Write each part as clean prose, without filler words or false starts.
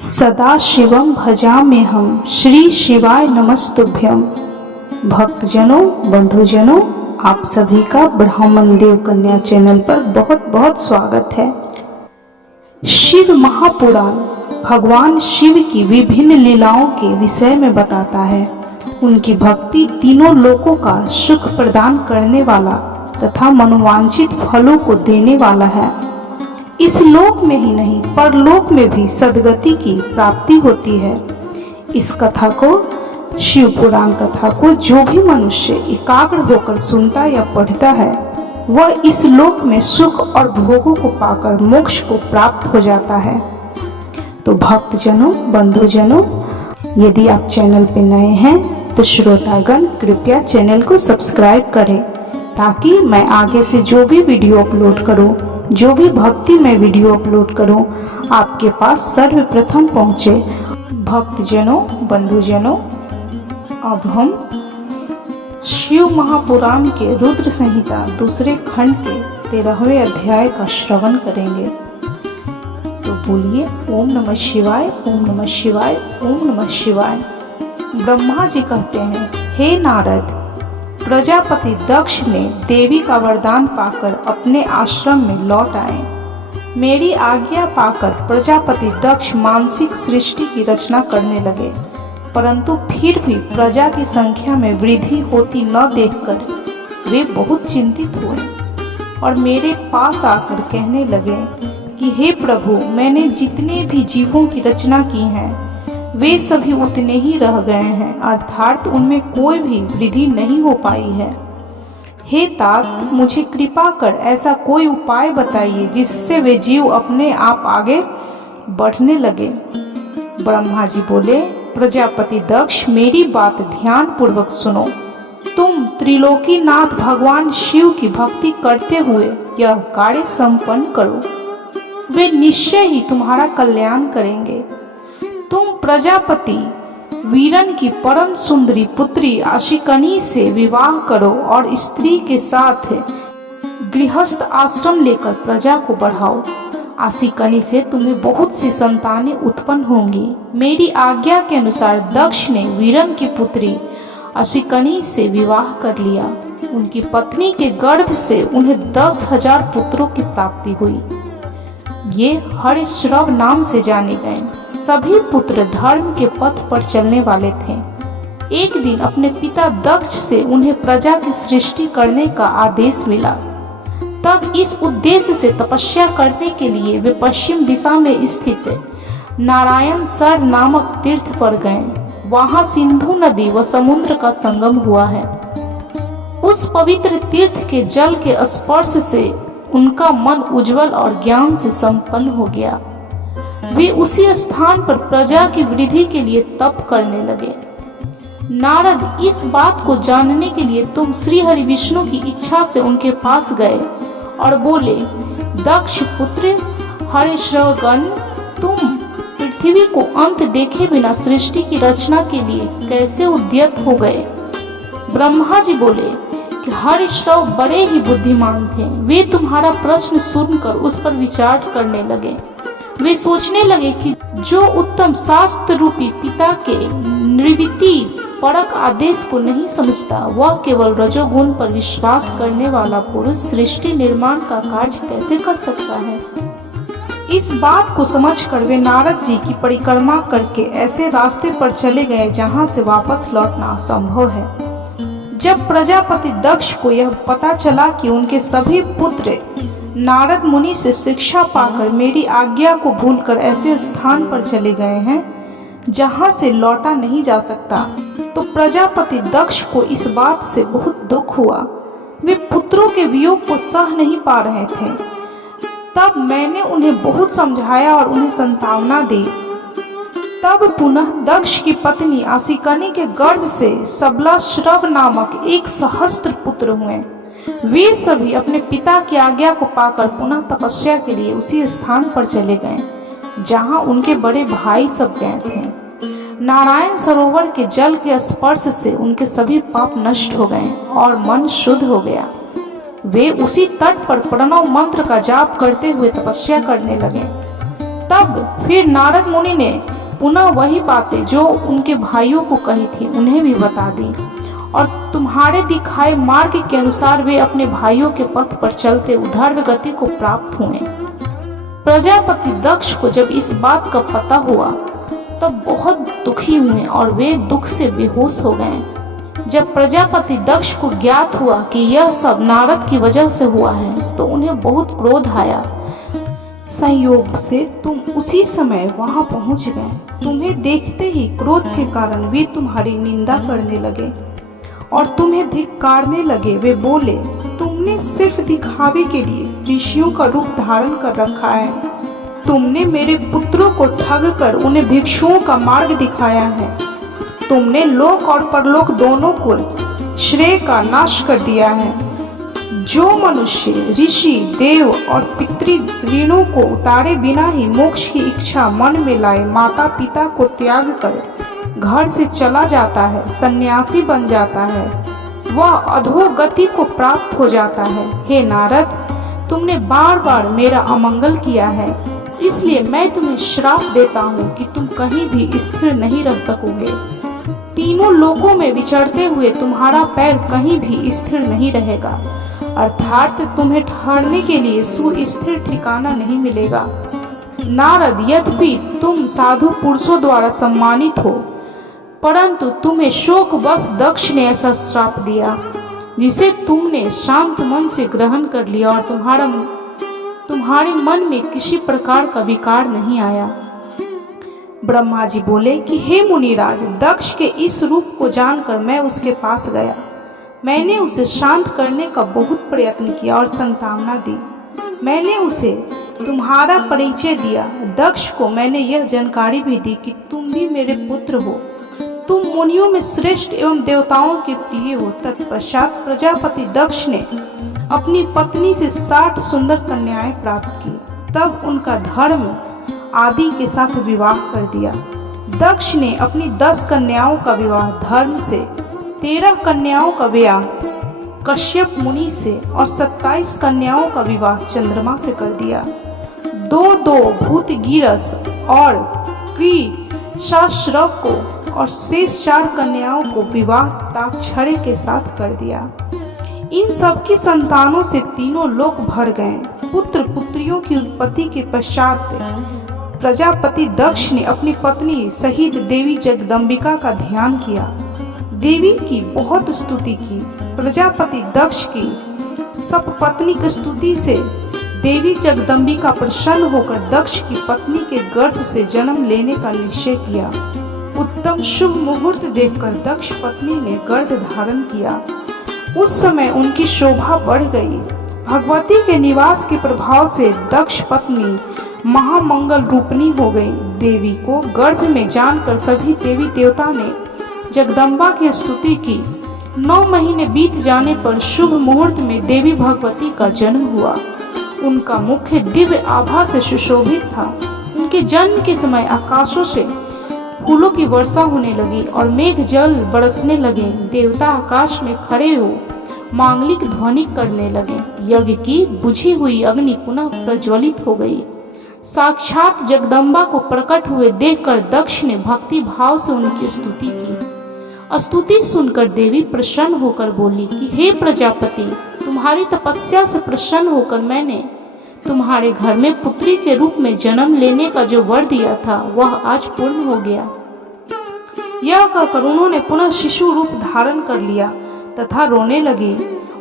सदा शिवम भजाम्यहम् श्री शिवाय नमस्तुभ्यम। भक्तजनों, बंधुजनों, आप सभी का ब्राह्मण देव कन्या चैनल पर बहुत बहुत स्वागत है। शिव महापुराण भगवान शिव की विभिन्न लीलाओं के विषय में बताता है। उनकी भक्ति तीनों लोकों का सुख प्रदान करने वाला तथा मनोवांछित फलों को देने वाला है। इस लोक में ही नहीं परलोक में भी सद्गति की प्राप्ति होती है। इस कथा को, शिव पुराण कथा को जो भी मनुष्य एकाग्र होकर सुनता या पढ़ता है वह इस लोक में सुख और भोगों को पाकर मोक्ष को प्राप्त हो जाता है। तो भक्तजनों, बंधुजनों, यदि आप चैनल पे नए हैं तो श्रोतागण कृपया चैनल को सब्सक्राइब करें ताकि मैं आगे से जो भी वीडियो अपलोड करूं, जो भी भक्ति में वीडियो अपलोड करूं, आपके पास सर्वप्रथम पहुंचे। भक्तजनों, बंधुजनों, अब हम शिव महापुराण के रुद्र संहिता दूसरे खंड के 13वें अध्याय का श्रवण करेंगे। तो बोलिए ओम नमः शिवाय, ओम नमः शिवाय, ओम नमः शिवाय। ब्रह्मा जी कहते हैं, हे नारद, प्रजापति दक्ष ने देवी का वरदान पाकर अपने आश्रम में लौट आए। मेरी आज्ञा पाकर प्रजापति दक्ष मानसिक सृष्टि की रचना करने लगे, परंतु फिर भी प्रजा की संख्या में वृद्धि होती न देखकर वे बहुत चिंतित हुए और मेरे पास आकर कहने लगे कि हे प्रभु, मैंने जितने भी जीवों की रचना की है वे सभी उतने ही रह गए हैं, अर्थात उनमें कोई भी वृद्धि नहीं हो पाई है। हे तात, मुझे कृपा कर ऐसा कोई उपाय बताइए जिससे वे जीव अपने आप आगे बढ़ने लगे। ब्रह्मा जी बोले, प्रजापति दक्ष, मेरी बात ध्यान पूर्वक सुनो। तुम त्रिलोकीनाथ भगवान शिव की भक्ति करते हुए यह कार्य संपन्न करो, वे निश्चय ही तुम्हारा कल्याण करेंगे। तुम प्रजापति वीरन की परम सुंदरी पुत्री आशिकनी से विवाह करो और स्त्री के साथ गृहस्थ आश्रम लेकर प्रजा को बढ़ाओ। आशिकनी से तुम्हें बहुत सी संतानें उत्पन्न होंगी। मेरी आज्ञा के अनुसार दक्ष ने वीरन की पुत्री आशिकनी से विवाह कर लिया। उनकी पत्नी के गर्भ से उन्हें 10,000 पुत्रों की प्राप्ति हुई। ये हरिश्रव नाम से जाने गए। सभी पुत्र धर्म के पथ पर चलने वाले थे। एक दिन अपने पिता दक्ष से उन्हें प्रजा की सृष्टि करने का आदेश मिला। तब इस उद्देश्य से तपस्या करने के लिए वे पश्चिम दिशा में स्थित नारायण सर नामक तीर्थ पर गए। वहां सिंधु नदी व समुद्र का संगम हुआ है। उस पवित्र तीर्थ के जल के स्पर्श से उनका मन उज्जवल और ज्ञान से संपन्न हो गया। वे उसी स्थान पर प्रजा की वृद्धि के लिए तप करने लगे। नारद, इस बात को जानने के लिए तुम श्री हरि विष्णु की इच्छा से उनके पास गए और बोले, दक्ष पुत्र हरिश्रवगण, तुम पृथ्वी को अंत देखे बिना सृष्टि की रचना के लिए कैसे उद्यत हो गए। ब्रह्मा जी बोले कि हरिश्रव बड़े ही बुद्धिमान थे। वे तुम्हारा प्रश्न सुनकर उस पर विचार करने लगे। वे सोचने लगे कि जो उत्तम शास्त्र रूपी पिता के निवृत्ति परक आदेश को नहीं समझता, वह केवल रजोगुण पर विश्वास करने वाला पुरुष सृष्टि निर्माण का कार्य कैसे कर सकता है। इस बात को समझकर वे नारद जी की परिक्रमा करके ऐसे रास्ते पर चले गए जहां से वापस लौटना असंभव है। जब प्रजापति दक्ष को यह पता चला कि उनके सभी पुत्र नारद मुनि से शिक्षा पाकर मेरी आज्ञा को भूलकर ऐसे स्थान पर चले गए हैं जहां से लौटा नहीं जा सकता, तो प्रजापति दक्ष को इस बात से बहुत दुख हुआ। वे पुत्रों के वियोग को सह नहीं पा रहे थे। तब मैंने उन्हें बहुत समझाया और उन्हें संतावना दी। तब पुनः दक्ष की पत्नी आशिकनी के गर्भ से सबलाश्रव नामक एक सहस्त्र पुत्र हुए। वे सभी अपने पिता की आज्ञा को पाकर पुनः तपस्या के लिए उसी स्थान पर चले गए जहां उनके बड़े भाई सब गए थे। नारायण सरोवर के जल के स्पर्श से उनके सभी पाप नष्ट हो गए और मन शुद्ध हो गया। वे उसी तट पर प्रणव मंत्र का जाप करते हुए तपस्या करने लगे। तब फिर नारद मुनि ने पुनः वही बातें जो उनके भाइयों को कही थी उन्हें भी बता दी, और तुम्हारे दिखाए मार्ग के अनुसार वे अपने भाइयों के पथ पर चलते उधर्व गति को प्राप्त हुए। प्रजापति दक्ष को जब इस बात का पता हुआ तब बहुत दुखी हुए और वे दुख से बेहोश हो गए। जब प्रजापति दक्ष को ज्ञात हुआ कि यह सब नारद की वजह से हुआ है तो उन्हें बहुत क्रोध आया। संयोग से तुम उसी समय वहां पहुंच गए। तुम्हें देखते ही क्रोध के कारण वे तुम्हारी निंदा करने लगे और तुम्हें धिक्कारने लगे। वे बोले, तुमने सिर्फ दिखावे के लिए ऋषियों का रूप धारण कर रखा है। तुमने मेरे पुत्रों को ठग कर उन्हें भिक्षुओं का मार्ग दिखाया है। तुमने लोक और परलोक दोनों को श्रेय का नाश कर दिया है। जो मनुष्य ऋषि, देव और पितृऋणों को उतारे बिना ही मोक्ष की इच्छा मन में लाए, माता पिता को त्याग कर घर से चला जाता है, सन्यासी बन जाता है, वह अधोगति को प्राप्त हो जाता है। हे नारद, तुमने बार बार मेरा अमंगल किया है, इसलिए मैं तुम्हें श्राप देता हूँ कि तुम कहीं भी स्थिर नहीं रह सकोगे। तीनों लोकों में विचरते हुए तुम्हारा पैर कहीं भी स्थिर नहीं रहेगा, अर्थात तुम्हें ठहरने के लिए सुस्थिर ठिकाना नहीं मिलेगा। नारद, यद्यपि तुम साधु पुरुषों द्वारा सम्मानित हो, परंतु तुम्हें शोकवश दक्ष ने ऐसा श्राप दिया जिसे तुमने शांत मन से ग्रहण कर लिया और तुम्हारे मन में किसी प्रकार का विकार नहीं आया। ब्रह्मा जी बोले कि हे मुनिराज, दक्ष के इस रूप को जानकर मैं उसके पास गया। मैंने उसे शांत करने का बहुत प्रयत्न किया और सांत्वना दी। मैंने उसे तुम्हारा परिचय दिया। दक्ष को मैंने यह जानकारी भी दी कि तुम भी मेरे पुत्र हो, तुम मुनियों में श्रेष्ठ एवं देवताओं के प्रिय हो। तत्पश्चात प्रजापति दक्ष ने अपनी पत्नी से 60 सुंदर कन्याएं प्राप्त की। तब उनका धर्म आदि के साथ विवाह कर दिया। दक्ष ने अपनी 10 कन्याओं का विवाह धर्म से, 13 कन्याओं का विवाह कश्यप मुनि से और 27 कन्याओं का विवाह चंद्रमा से कर दिया। 2 भूतगिरस और कृशाश्रव को और शेष 4 कन्याओं को विवाह ताक्षरे के साथ कर दिया। इन सब की संतानों से तीनों लोक भर गए। पुत्र पुत्रियों की उत्पत्ति के पश्चात प्रजापति दक्ष ने अपनी पत्नी सहित देवी जगदम्बिका का ध्यान किया, देवी की बहुत स्तुति की। प्रजापति दक्ष की सपत्नीक स्तुति से देवी जगदम्बिका प्रसन्न होकर दक्ष की पत्नी के गर्भ से जन्म लेने का निश्चय किया। उत्तम शुभ मुहूर्त देखकर दक्ष पत्नी ने गर्भ धारण किया। उस समय उनकी शोभा बढ़ गई। भगवती के निवास के प्रभाव से दक्ष पत्नी महामंगल रूपनी हो गई। देवी को गर्भ में जानकर सभी देवी देवता ने जगदम्बा की स्तुति की। 9 महीने बीत जाने पर शुभ मुहूर्त में देवी भगवती का जन्म हुआ। उनका मुख दिव्य आभा से सुशोभित था। उनके जन्म के समय आकाशों से फूलों की वर्षा होने लगी और मेघ जल बरसने लगे। देवता आकाश में खड़े हो मांगलिक ध्वनि करने लगे। यज्ञ की बुझी हुई अग्नि पुनः प्रज्वलित हो गई। साक्षात जगदम्बा को प्रकट हुए देखकर दक्ष ने भक्ति भाव से उनकी स्तुति की। स्तुति सुनकर देवी प्रसन्न होकर बोली कि हे प्रजापति, तुम्हारी तपस्या से प्रसन्न होकर मैंने तुम्हारे घर में पुत्री के रूप में जन्म लेने का जो वर दिया था वह आज पूर्ण हो गया। यह कहकर उन्होंने पुनः शिशु रूप धारण कर लिया तथा रोने लगी।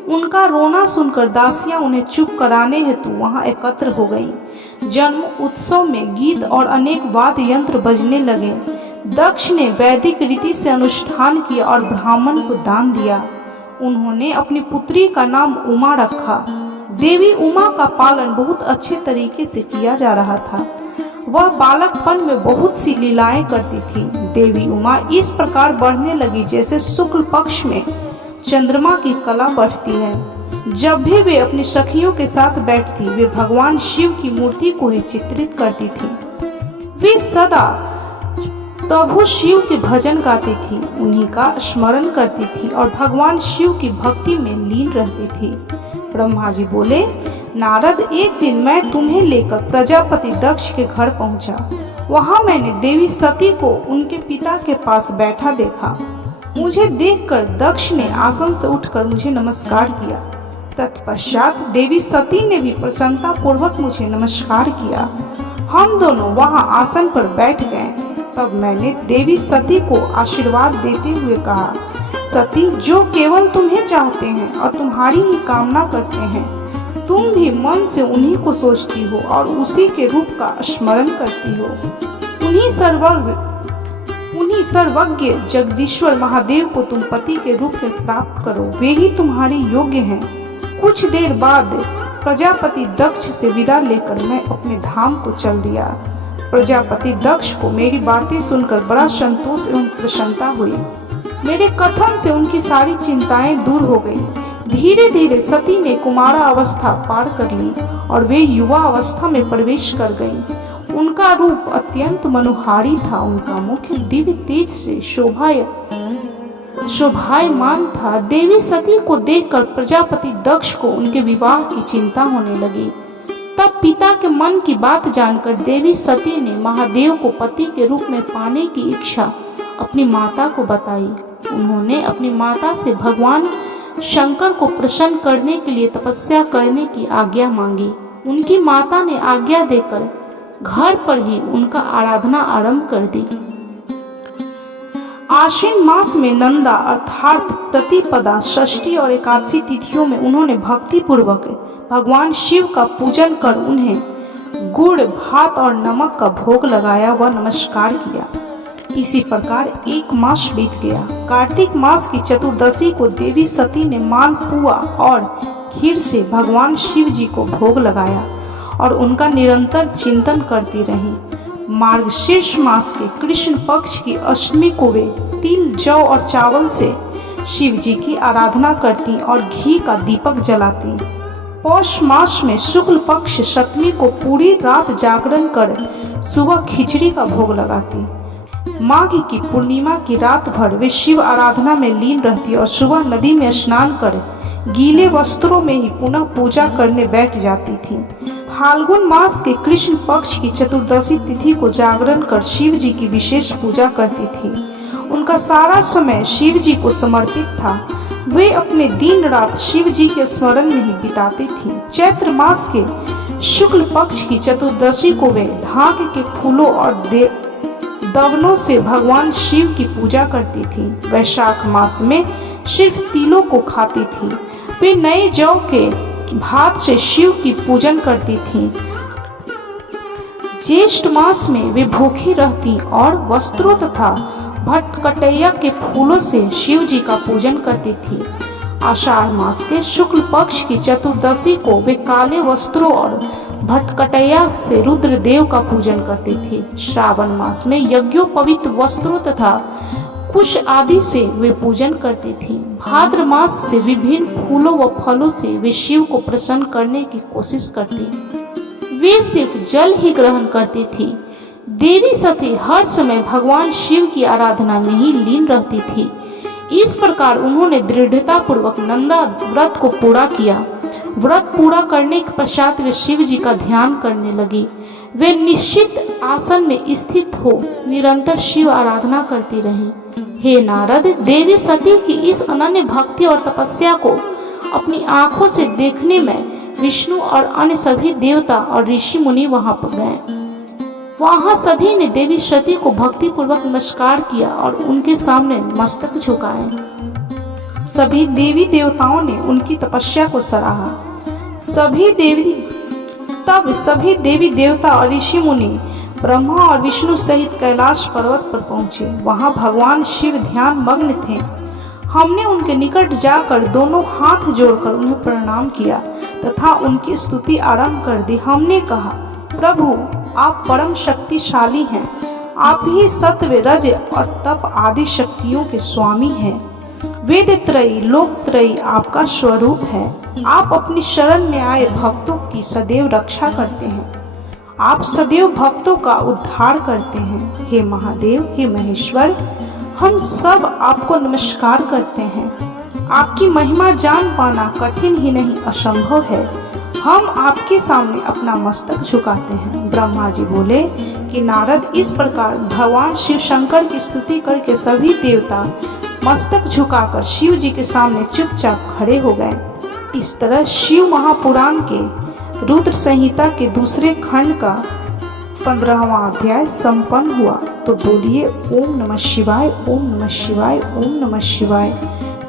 उनका रोना सुनकर दासियां उन्हें चुप कराने हेतु वहां एकत्र हो गईं। जन्म उत्सव में गीत और अनेक वाद्य यंत्र बजने लगे। दक्ष ने वैदिक रीति से अनुष्ठान किया और ब्राह्मण को दान दिया। उन्होंने अपनी पुत्री का नाम उमा रखा। देवी उमा का पालन बहुत अच्छे तरीके से किया जा रहा था। वह बालकपन में बहुत सी लीलाएं करती थी। देवी उमा इस प्रकार बढ़ने लगी जैसे शुक्ल पक्ष में चंद्रमा की कला बढ़ती है। जब भी वे अपनी सखियों के साथ बैठती वे भगवान शिव की मूर्ति को ही चित्रित करती थी। वे सदा प्रभु शिव के भजन गाती थी, उन्हीं का स्मरण करती थी और भगवान शिव की भक्ति में लीन रहती थी। ब्रह्मा जी बोले, नारद, एक दिन मैं तुम्हें लेकर प्रजापति दक्ष के घर पहुंचा। वहां मैंने देवी सती को उनके पिता के पास बैठा देखा। मुझे देखकर दक्ष ने आसन से उठकर मुझे नमस्कार किया। तत्पश्चात देवी सती ने भी प्रसन्नता पूर्वक मुझे नमस्कार किया। हम दोनों वहां आसन पर बैठ गए। तब मैंने देवी सती को आशीर्वाद देते हुए कहा, सती, जो केवल तुम्हें चाहते हैं और तुम्हारी ही कामना करते हैं, तुम भी मन से उन्हीं को सोचती हो और उसी के रूप का स्मरण करती हो। उन्हीं सर्वज्ञ जगदीश्वर महादेव को तुम पति के रूप में प्राप्त करो, वे ही तुम्हारे योग्य हैं। कुछ देर बाद प्रजापति दक्ष से विदा लेकर मैं अपने धाम को चल दिया। प्रजापति दक्ष को मेरी बातें सुनकर बड़ा संतोष एवं प्रसन्नता हुई। मेरे कथन से उनकी सारी चिंताएं दूर हो गई। धीरे धीरे सती ने कुमारा अवस्था पार कर ली और वे युवा अवस्था में प्रवेश कर गईं। उनका रूप अत्यंत मनोहारी था। उनका मुख दिव्य तेज से शोभायमान था। देवी सती को देखकर प्रजापति दक्ष को उनके विवाह की चिंता होने लगी। तब पिता के मन की बात जानकर देवी सती ने महादेव को पति के रूप में पाने की इच्छा अपनी माता को बताई। उन्होंने अपनी माता से भगवान शंकर को प्रसन्न करने के लिए तपस्या करने की आज्ञा मांगी। उनकी माता ने आज्ञा देकर घर पर ही उनका आराधना आरंभ कर दी। आश्विन मास में नंदा अर्थात प्रतिपदा, षष्ठी और एकादशी तिथियों में उन्होंने भक्ति पूर्वक भगवान शिव का पूजन कर उन्हें गुड़, भात और नमक का भोग लगाया व नमस्कार किया। इसी प्रकार एक मास बीत गया। कार्तिक मास की चतुर्दशी को देवी सती ने मालपुआ और खीर से भगवान शिव जी को भोग लगाया और उनका निरंतर चिंतन करती रहीं। मार्गशीर्ष मास के कृष्ण पक्ष की अष्टमी को वे तिल, जौ और चावल से शिव जी की आराधना करती और घी का दीपक जलाती। पौष मास में शुक्ल पक्ष सप्तमी को पूरी रात जागरण कर सुबह खिचड़ी का भोग लगाती। माघ की पूर्णिमा की रात भर वे शिव आराधना में लीन रहती और सुबह नदी में स्नान कर गीले वस्त्रों में ही पुनः पूजा करने बैठ जाती थी। फाल्गुन मास के कृष्ण पक्ष की चतुर्दशी तिथि को जागरण कर शिव जी की विशेष पूजा करती थी। उनका सारा समय शिव जी को समर्पित था। वे अपने दिन रात शिव जी के स्मरण में ही बिताती थी। चैत्र मास के शुक्ल पक्ष की चतुर्दशी को वे ढाक के फूलों और दवनों से भगवान शिव की पूजा करती थी। वैशाख मास में सिर्फ तिलों को खाती थी। वे नए जौ के भात से शिव की पूजन करती थी। ज्येष्ठ मास में वे भूखी रहती और वस्त्रों तथा भटकटैया के फूलों से शिव जी का पूजन करती थी। आषाढ़ मास के शुक्ल पक्ष की चतुर्दशी को वे काले वस्त्रों और भटकटैया से रुद्रदेव का पूजन करती थी। श्रावण मास में यज्ञोपवीत वस्त्रों तथा कुश आदि से वे पूजन करती थी। भाद्र मास से विभिन्न फूलों व फलों से वे शिव को प्रसन्न करने की कोशिश करती। वे सिर्फ जल ही ग्रहण करती थी। देवी सती हर समय भगवान शिव की आराधना में ही लीन रहती थी। इस प्रकार उन्होंने दृढ़ता पूर्वक नंदा व्रत को पूरा किया। व्रत पूरा करने के पश्चात वे शिव जी का ध्यान करने लगी। वे निश्चित आसन में स्थित हो निरंतर शिव आराधना करती रही। हे नारद, देवी सती की इस अनन्य भक्ति और तपस्या को अपनी आंखों से देखने में विष्णु और अन्य सभी देवता और ऋषि मुनि वहां पर गए। वहां सभी ने देवी सती को भक्ति पूर्वक नमस्कार किया और उनके सामने मस्तक झुकाए। सभी देवी देवताओं ने उनकी तपस्या को सराहा। तब सभी देवी देवता और ऋषि मुनि ब्रह्मा और विष्णु सहित कैलाश पर्वत पर पहुंचे। वहां भगवान शिव ध्यान मग्न थे। हमने उनके निकट जाकर दोनों हाथ जोड़कर उन्हें प्रणाम किया तथा उनकी स्तुति आरंभ कर दी। हमने कहा, प्रभु, आप परम शक्तिशाली हैं। आप ही सत्व, रज और तप आदि शक्तियों के स्वामी हैं। वेद त्रयी, लोक त्रयी आपका स्वरूप है। आप अपनी शरण में आए भक्तों की सदैव रक्षा करते हैं। आप सदैव भक्तों का उद्धार करते हैं। हे महादेव, हे महेश्वर, हम सब आपको नमस्कार करते हैं। आपकी महिमा जान पाना कठिन ही नहीं असंभव है। हम आपके सामने अपना मस्तक झुकाते हैं। ब्रह्मा जी बोले कि नारद, इस प्रकार भगवान शिव शंकर की स्तुति करके सभी देवता मस्तक झुकाकर शिव जी के सामने चुपचाप खड़े हो गए। इस तरह शिव महापुराण के रुद्र संहिता के दूसरे खंड का 15वां अध्याय संपन्न हुआ। तो बोलिए ओम नमः शिवाय, ओम नमः शिवाय, ओम नमः शिवाय।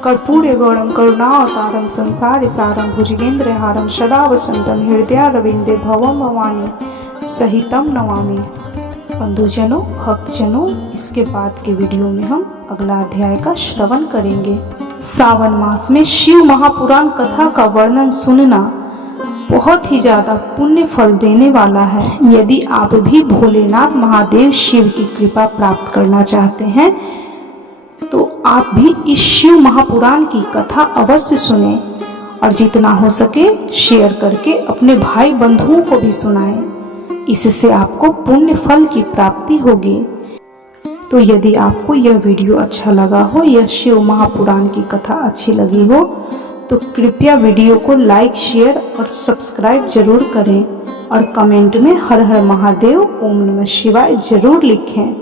कर्पूर्य गौरम करुणावतारम संसार सारम भुजगेंद्र हारम सदा वसंतम हृदयारविंदे भवम भवानी सहितम नमामि। बंधुजनों, भक्तजनों, इसके बाद के वीडियो में हम अगला अध्याय का श्रवण करेंगे। सावन मास में शिव महापुराण कथा का वर्णन सुनना बहुत ही ज्यादा पुण्य फल देने वाला है। यदि आप भी भोलेनाथ महादेव शिव की कृपा प्राप्त करना चाहते हैं तो आप भी इस शिव महापुराण की कथा अवश्य सुने और जितना हो सके शेयर करके अपने भाई बंधुओं को भी सुनाएं। इससे आपको पुण्य फल की प्राप्ति होगी। तो यदि आपको यह वीडियो अच्छा लगा हो, यह शिव महापुराण की कथा अच्छी लगी हो, तो कृपया वीडियो को लाइक, शेयर और सब्सक्राइब जरूर करें और कमेंट में हर हर महादेव, ओम नमः शिवाय जरूर लिखें।